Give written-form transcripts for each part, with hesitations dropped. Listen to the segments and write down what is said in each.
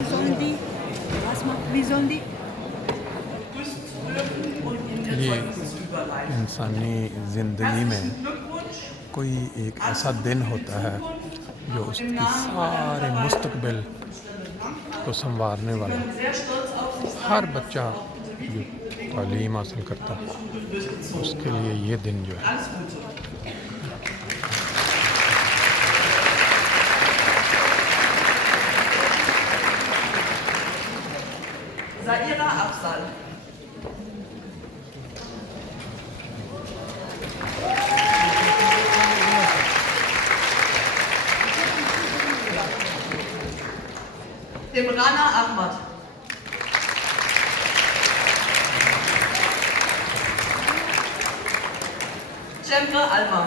Wie sollen die? ये इंसानी ज़िंदगी में कोई एक ऐसा दिन होता है जो उसकी सारे मुस्तकबिल को संवारने वाला। हर बच्चा जो तालीम हासिल करता है उसके लिए ये दिन जो है Saira Afzal. Imrana Ahmad. Cemre Alma.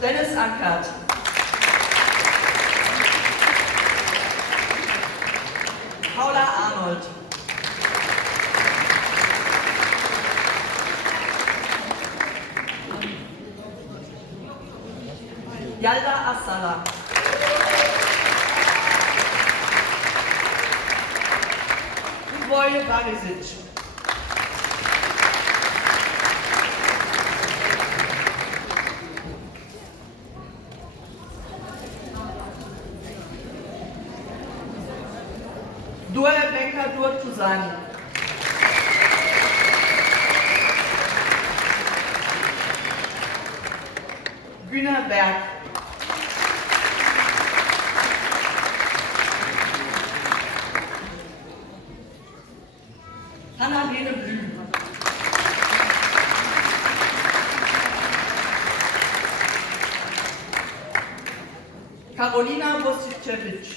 Dennis Ackert. Paula Arnold. Yalda Assala. Uboy Barisic. Dua Benka Dur Tuzani. Günner Berg. Hannah-Lene Blüm. Karolina Wosicewicz.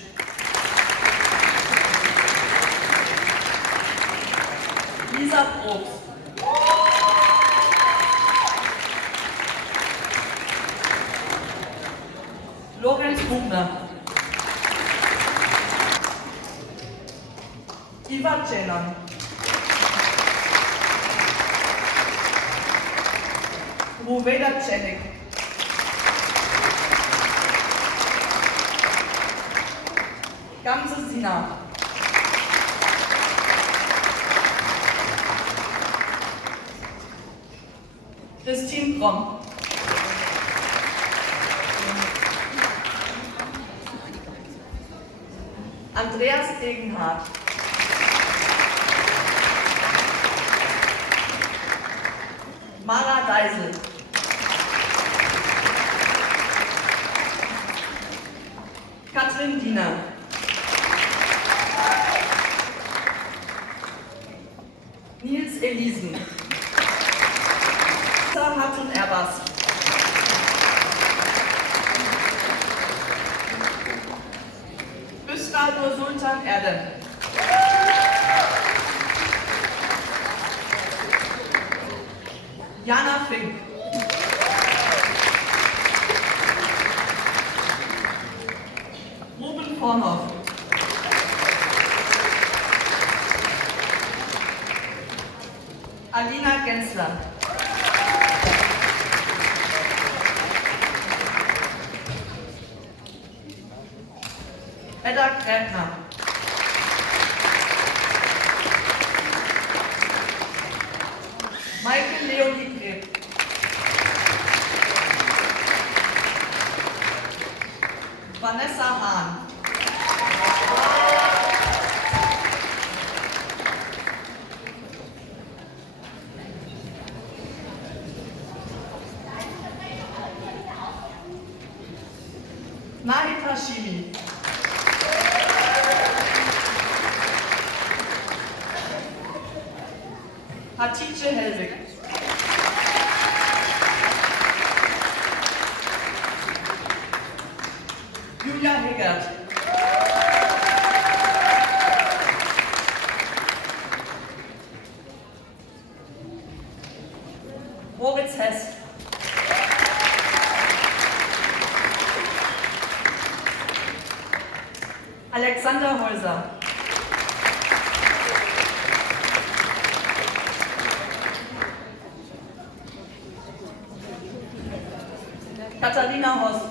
Lisa Probst. Lorenz Buchner. Iva Celan. Ruveda Celik. Gamse Sina. Christine Brom. Andreas Degenhardt. Mara Deisel. Katrin Diener. Nils Elisen. Hatun Erbas. Büster Nur Sultan Erdem. Jana Fink. Ruben Vorhoff. Alina Gensler. Edda Kräbner. Michael Leonie Greb. Vanessa Hahn. Nahid Hashimi. Hatice Helwig. Julia Higgert. Moritz Hess. Alexander Häuser. Katharina Katharina Hoss.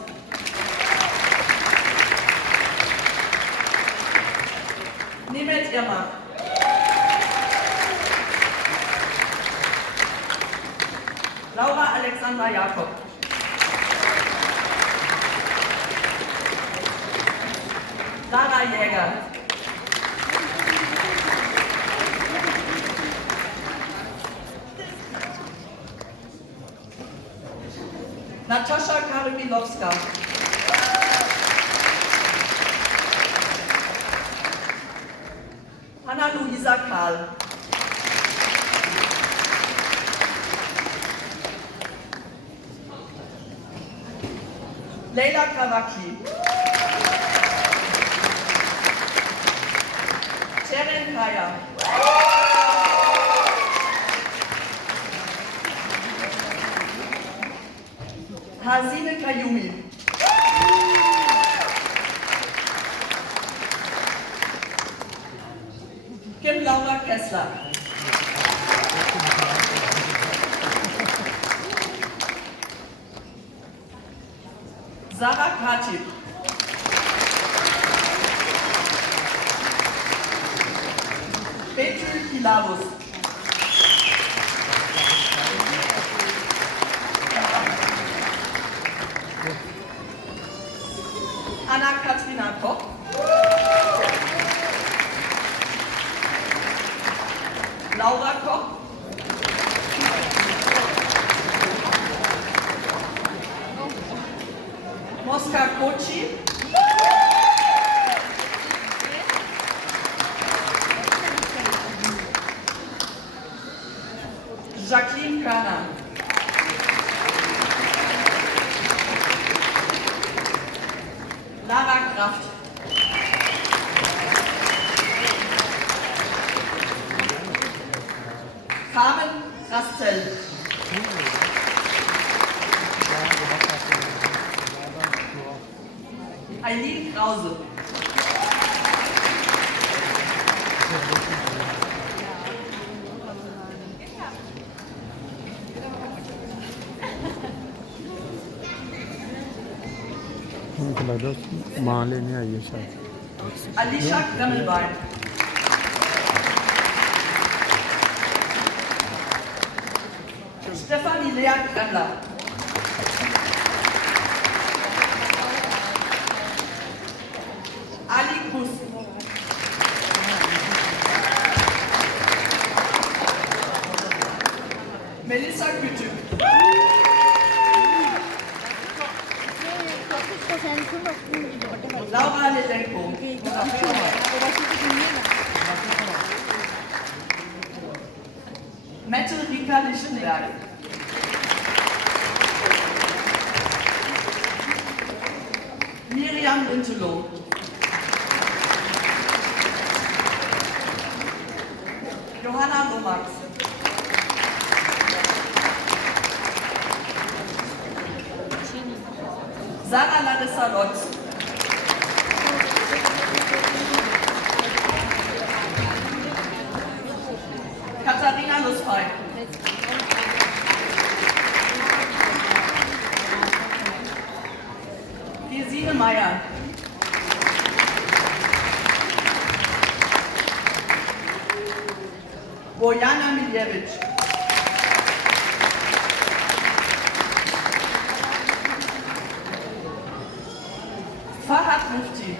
Nimet Irmak. Laura Alexandra Jakob. Lara Jäger. Natascha Karymilowska. Hanna-Luisa Kahl. Leila Kawaki. Ceren Kaya. Hasine Kayumi. Kim Laura Kessler. Sarah Katib. Betül Pilavus. Anna-Katrina Koch. Laura Koch. Moska Kochi. Jacqueline Körner. Lara Kraft. Carmen Rastel. Eileen Krause. मुझे लग रहा है माँ लेने आई है शायद. Alicia Grammelbein. Stefanie Lea Kremmler. Ali Kus. Melissa Kütük. Laura Ledenko. Mette Rika Lichtenberg. Miriam Lintelow. Johanna Lomax. Sarah Larissa Lotz. Katharina Lusfein. Gesine Meyer. Bojana Miljevic. Farhad Mufti.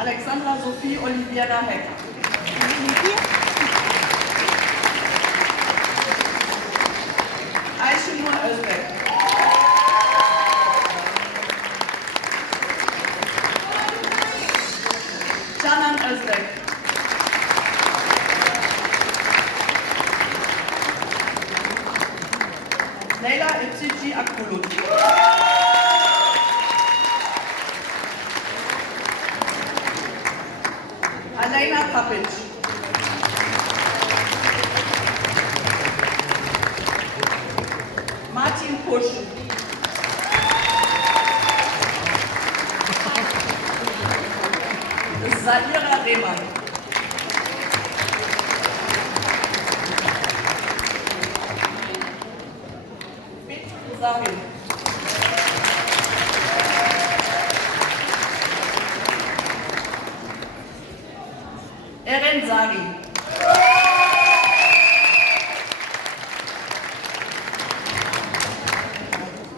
Alexandra Sophie Oliviera Heck. Ayşenur Özbek. Canan Özbek. Leyla Ipsici Akbulut. Alena Papic. Martin Pusch. Saira Rehmann. Fit Sahin. Eren Sari.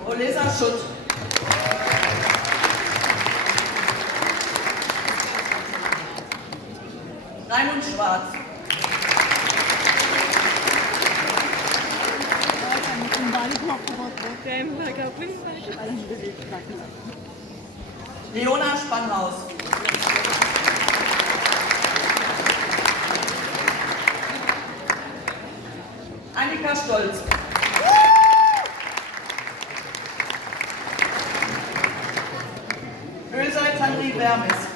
Olesa Schutt. Raimund Schwarz. Leona Spannhaus. Annika Stolz. Özay Tanri Vermes.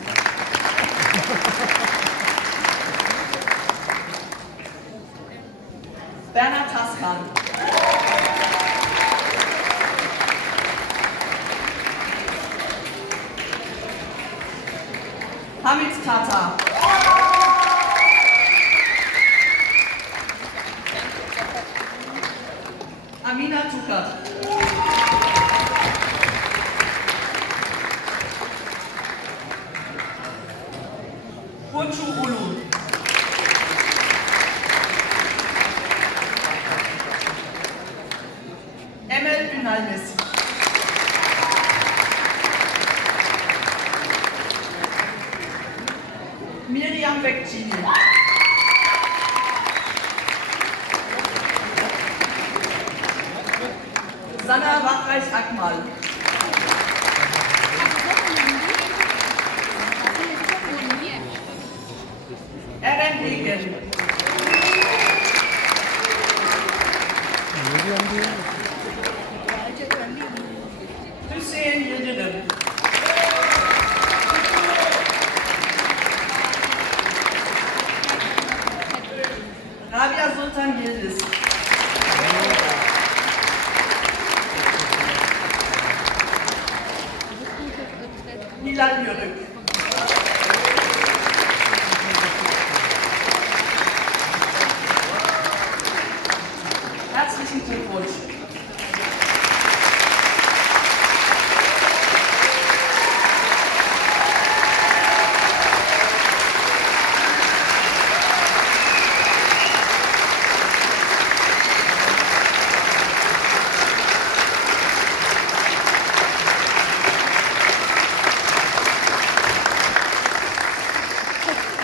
Bernhard Hassmann. Hamid Tata. Amina Tukat. Burcu Ulu. Emel Ünalmes. Miriam Bekçili. Sanna Wachreich Akmal. Eren Hegen. Hüseyin Yıldırım. Rabia Sultan Yıldız.